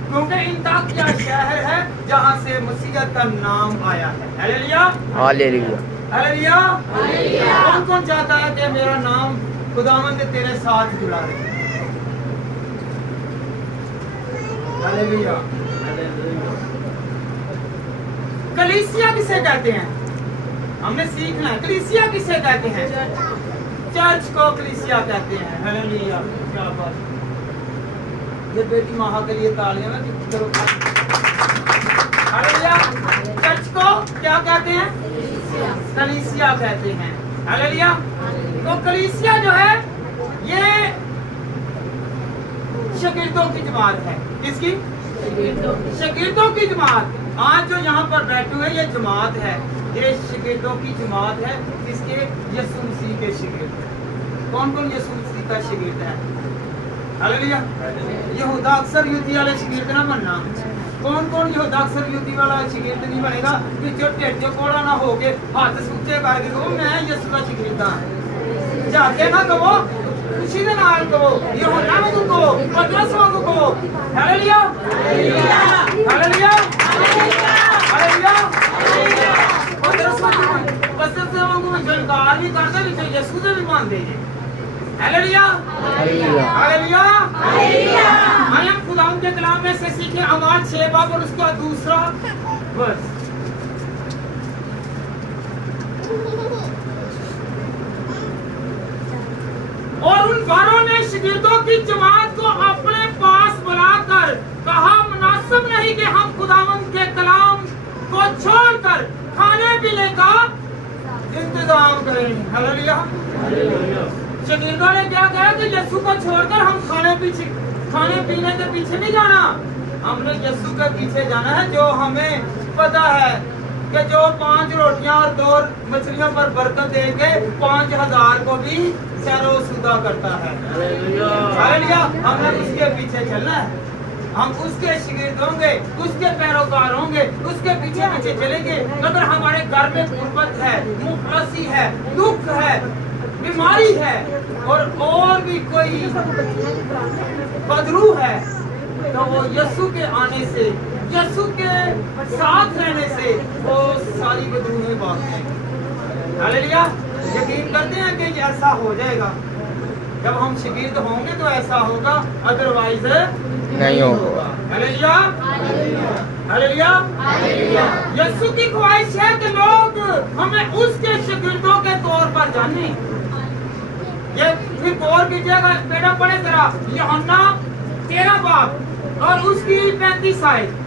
क्योंकि इंताकिया शहर है जहाँ से मसीहत का नाम आया है। हालेलुया। हालेलुया। हालेलुया। कौन कौन चाहता है कि मेरा नाम खुदावंद तेरे साथ जुड़ा रहे? हालेलुया। कलीसिया किसे कहते हैं? हमने सीखना है। कलीसिया किसे कहते हैं? चर्च को कलीसिया कहते हैं। हालेलुया। क्या बात। ये बेटी महा के लिए तालियां करो। हालेलुया। चर्च को क्या कहते हैं? कलीसिया कहते हैं। हालेलुया। तो कलीसिया जो है یہ شاگردوں کی جماعت ہے. کس کی؟ شاگردوں کی جماعت. آج جو یہاں پر بیٹھے ہوئے یہ جماعت ہے, یہ شاگردوں کی جماعت ہے. کس کے؟ یسوع مسیح کے شاگرد. کون کون یسوع مسیح کا شاگرد ہے؟ ہاللیلویا. یہودا اکثر یہودی والے شاگرد نہ بننا. کون کون یہودا اکثر یہودی والا شاگرد نہیں بنے گا کہ جو ٹھڈ جو کوڑا نہ ہو کے ہاتھ سوچے کر کے کہو میں یسوع کا شاگرد ہاں. جاتے نہ کہو, خوشی دے نال کہو, یہودا وانگو کہو, پترس وانگو کہو. ہاللیلویا ہاللیلویا ہاللیلویا. پترس وانگو جو انکار بھی کرتے بھی یسوع دے بھی مانتے جی. ہاللیلویا ہاللیلویا ہاللیلویا. ہم خداوند کے کلام میں سے سیکھیں اعمال 6 باب اور اس کا دوسرا ورس. اور ان 12 نے شاگردوں کی جماعت کو اپنے پاس بلا کر کہا مناسب نہیں کہ ہم خداوند کے کلام کو چھوڑ کر کھانے پینے کا انتظام کریں. ہاللیلویا. شاگردوں نے کیا کہا کہ یسوع کو چھوڑ کر ہم کھانے پینے کے پیچھے نہیں جانا. ہم نے یسوع کے پیچھے جانا ہے جو ہمیں پتا ہے کہ جو 5 روٹیاں اور 2 مچھلیوں پر برکت دے کے 5000 کو بھی سیر و سودا کرتا ہے. ہاللیلویا. ہم نے اس کے پیچھے چلنا ہے. ہم اس کے شاگرد ہوں گے, اس کے پیروکار ہوں گے, اس کے پیچھے پیچھے چلیں گے. اگر ہمارے گھر میں غربت ہے, مفلسی ہے, دکھ ہے, بیماری ہے اور بھی کوئی بدرو ہے تو وہ یسوع کے آنے سے, یسوع کے ساتھ رہنے سے وہ ساری بدروہیں بھاگتے ہیں. ہاللیلویا. یقین کرتے ہیں کہ یہ ایسا ہو جائے گا. جب ہم شاگرد ہوں گے تو ایسا ہوگا, ادروائز نہیں ہوگا. ہاللیلویا ہاللیلویا. یسوع کی خواہش ہے کہ لوگ ہمیں اس کے شاگردوں کے طور پر جانیں. یہ پھر غور کیجیے گا, بیٹا پڑھے ذرا یوحنا 13 باب اور اس کی 35 آیت.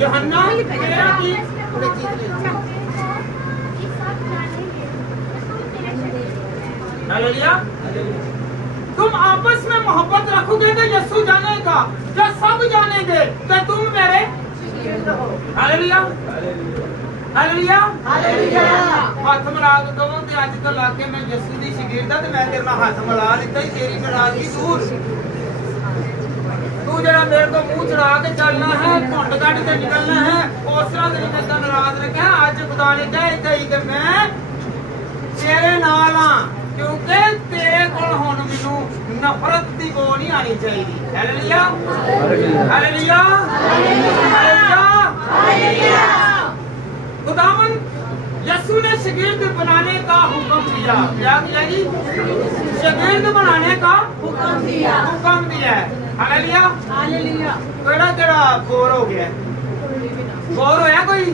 یوحنا 13 کی ہاللیلویا. تم آپس میں محبت رکھو گے تو یسوع جانے گا, جب سب جانیں گے کہ تم میرے. ہاللیلویا ہاللیلویا ہاللیلویا. ہاتھ ملا کے کہو کہ اج کل علاقے میں یسوع دی شاگرد ہے تے میں تیرے نال ہاتھ ملا لیتا ہی تیری ناراضگی دور. تو جڑا میرے کو منہ چڑھا کے چلنا ہے, گھنٹ کٹ کے نکلنا ہے, اس طرح سے نکلتا ناراض نہ کہہ. اج خدا نے کہا کہ میں تیرے نال ہاں کیونکہ تیرے کول ہن مینوں نفرت دی بو نہیں آنی چاہیے. ہاللیلویا ہاللیلویا ہاللیلویا ہاللیلویا. خداوند یسوع نے شاگرد بنانے کا حکم دیا. کیا کیا جی؟ شاگرد بنانے کا حکم دیا ہے. ہاللیلویا ہاللیلویا. کیڑا کیڑا بور ہو گیا؟ بور ہویا کوئی؟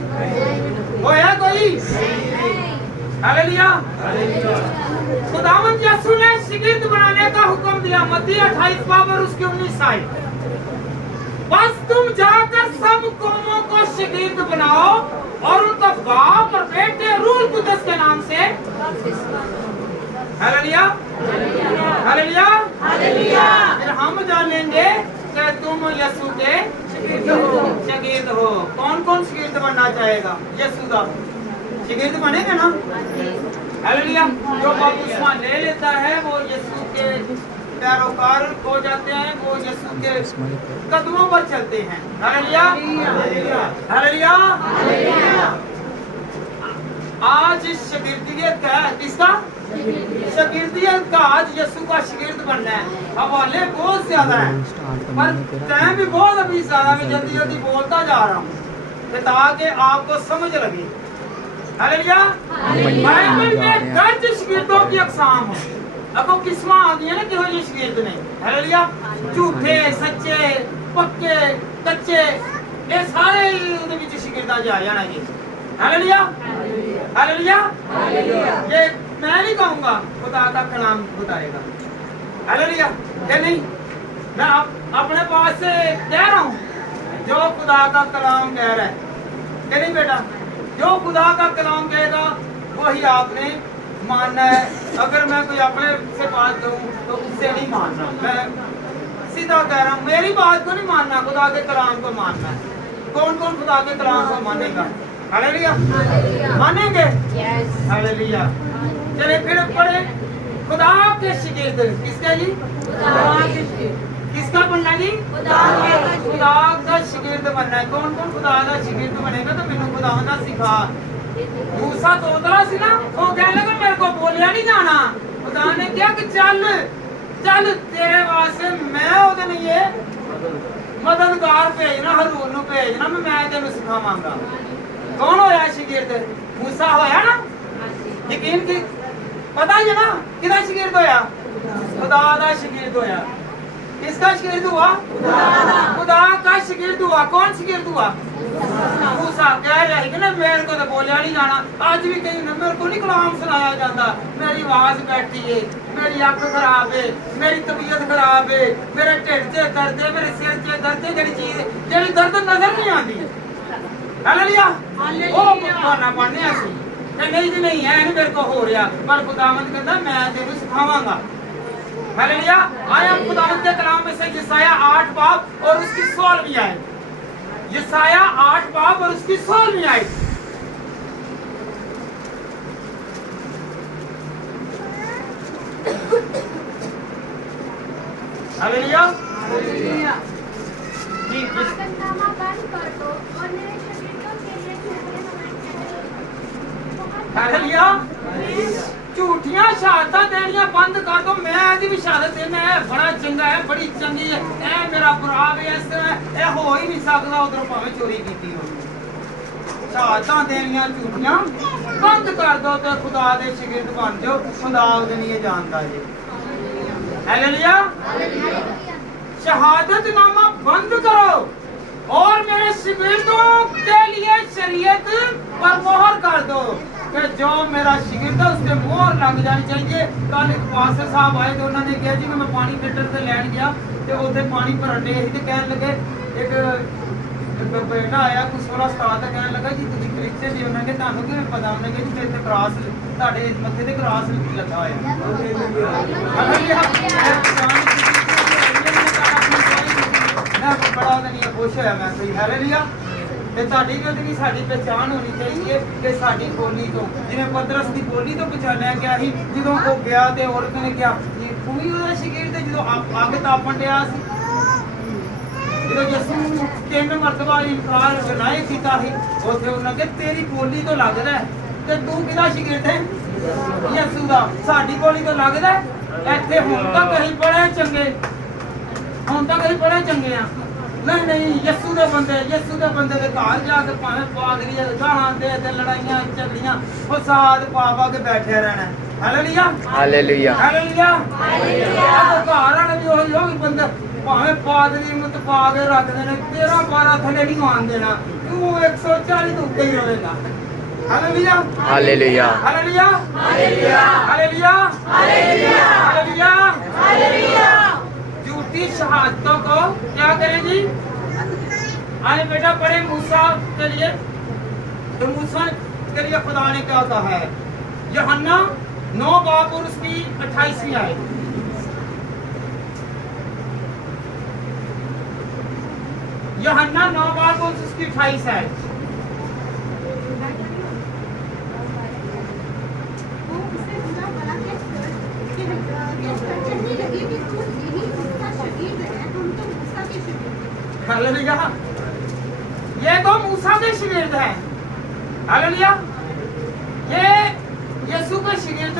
ہویا کوئی؟ ہاللیلویا. خداوند یسوع نے شاگرد بنانے کا حکم دیا. متی 28 باب اور اس کی 19 آیت. بس تم جا کر سب قوموں کو شاگرد بناؤ اور ان کا باپ اور بیٹے روح القدس کے نام سے. ہاللیلویا ہاللیلویا ہاللیلویا. پھر ہم جانیں گے کہ تم یسوع کے شاگرد ہو. کون کون شاگرد بننا چاہے گا؟ یسوع کا شاگرد بنے گا نا. ہاللیلویا. جو بپتسمہ لے لیتا ہے وہ یسوع کے پیروکار ہو جاتے ہیں, وہ یسوع کے قدموں پر چلتے ہیں. ہاللیلویا ہاللیلویا. آج شاگردیت کا کس کا؟ شاگردیت کا آج یسوع کا شاگرد بننا ہے. حوالے بہت زیادہ ہیں پر ٹائم بھی بہت ابھی زیادہ, میں جلدی جلدی بولتا جا رہا ہوں تاکہ آپ کو سمجھ لگے. ہاللیلویا. بائبل میں درج شاگردوں کی اقسام ہیں. اب وہ قسمیں آ گئی ہیں نا کہ وہ یہ شاگرد نہیں. ہاللیلویا. جھوٹے, سچے, پکے, کچے, یہ سارے اندر وچ شاگرداں جا جانا جی. ہاللیلویا ہاللیلویا. یہ میں نہیں کہوں گا, خدا کا کلام بتائے گا. ہاللیلویا. کہ نہیں, میں اپنے پاس سے کہہ رہا ہوں جو خدا کا کلام کہہ رہا ہے. کہ نہیں بیٹا, جو خدا کا کلام کہے گا वही आपने मानना है। अगर मैं कोई अपने से बात करूं तो उससे नहीं मानना, मैं सीधा कह रहा हूं, मेरी बात को नहीं मानना, खुदा के कलाम को मानना है। कौन कौन खुदा के कलाम को मानेगा? हालेलुया, मानेंगे? हालेलुया। चले फिर पढ़े, खुदा के शागिर्द किसका जी? किसका बनना जी? खुदा का शागिर्द बनना है। कौन कौन खुदा का शागिर्द बनेगा? तो मैंने खुदा का सिखा। मूसा तो उतरा सी ना, वो कहने लगा मेरे को बोलिया नहीं जाना। खुदा ने क्या कि चल चल तेरे वास्ते मैं ओदे लिए मददगार भेजना, हारून नु भेजना, मैं तेन सिखावांगा। कौन होया शागिर्द? मूसा होया ना? यकीन की पता ही है ना किदा शागिर्द होया? खुदा दा शागिर्द होया। किसका शागिर्द हुआ? खुदा का शागिर्द हुआ। कौन शागिर्द हुआ? मूसा। कह रहा है कि ना मेरे को तो बोलिया नहीं जाना। आज भी कहीं ना मेरे को नहीं कलाम सुनाया जाता, मेरी आवाज बैठी है, मेरी अख खराब है, मेरी तबीयत खराब है, मेरे ढिड से दर्द है, मेरे सिर से दर्द है, जेड़ी चीज जेड़ी दर्द नजर नहीं आती। हालेलुया। ओ बहाना पाने असि ते नहीं जी नहीं है नहीं मेरे को हो रहा, पर खुदावंद कहता मैं तेनू सिखावांगा। हालेलुया। आए हम खुदावंद के कलाम में से यशायाह 8 बाब और उसकी 16वीं आयत। यशायाह 8 बाब और उसकी 16वीं आयत। हालेलुया। जी आगननामा बंद कर दो और मेरे शागिर्दों के लिए झूठे हालेलुया। झूठियां शहादतां देनियां बंद कर दो। मैं दी भी शहादत देना है, बड़ा चंगा है, बड़ी चंगी है, ए मेरा भरा है, इस तरह ए हो ही नहीं सकदा, उधर भावें चोरी कीती हो। शहादतां देनियां झूठियां बंद कर दो ते खुदा दे शागिर्द बन जाओ। खुदा उहदे लिए जानदा जी। हालेलुया। शहादत नामा बंद करो और मेरे शागिर्दों के लिए शरीयत पर मोहर कर दो कि जो मेरा शागिर्द है उसके मोहर लग जानी चाहिए। कल एक पास्टर साहब आए तो उन्होंने कहा जी मैं पानी फिल्टर से लैन गया तो उत्थे पानी भरन डे सी ते कहन लगे एक बेटा आया कुछ 16 साल का, कहन लगा जी तुसीं क्रिश्चियन जी? उन्होंने कहा तुहानू किवें पता? उन्होंने कहा जी मेरे ते क्रॉस तुहाडे मत्थे ते क्रॉस लगा होया। मैं बड़ा नहीं खुश होया, मैं सही। हालेलुया। ते साडी भी उहदी साडी पहचान होनी चाहिए कि साडी बोली तो जिवें पतरस दी बोली तो पहचानिया गया ही। जदों वो गया ते औरत ने कहा ये तू ही ओहदा शागिर्द है जदों अग तापन दिया सी, जदों यसू 3 मरतबा इनकार बनाए कीता ही, उत्थे उन्होंने कहा तेरी बोली तो लगदा है ते तू किहदा शागिर्द है? यसू दा। साडी बोली तो लगदा है। इत्थे हुण तक कहीं बड़े चंगे, हुण तक कहीं बड़े चंगे आ। नहीं नहीं, यसू दे बंदे दे घर जाके भावें पागली गालां दे ते लड़ाइयां झगड़ियां फसाद पा के बैठे रहना। हालेलुया। हालेलुया। हालेलुया। घर आने भी ओही बंदे भावें पादरी मुत पा के रखदे ने, 13-12 थले नहीं मान देना, तू 140 तो उत्ते ही रहेगा। Hallelujah. Hallelujah. Hallelujah. Hallelujah. Hallelujah. Hallelujah. Hallelujah. झूठी शहादतों को क्या करें जी? आए बेटा पढ़े मूसा के लिए। तो मूसा के लिए खुदा ने क्या कहा है? यूहन्ना 9 बाब और उसकी 28वीं आयत। यूहन्ना 9 बाब और उसकी 28 आयत। वो उससे बुरा भला चढ़ने लगी कि तू यही उसका शागिर्द है, तुम तो मूसा के शागिर्द हो। हालेलुया। ये तो मूसा के शागिर्द हैं। हालेलुया। ये यीशु के शागिर्द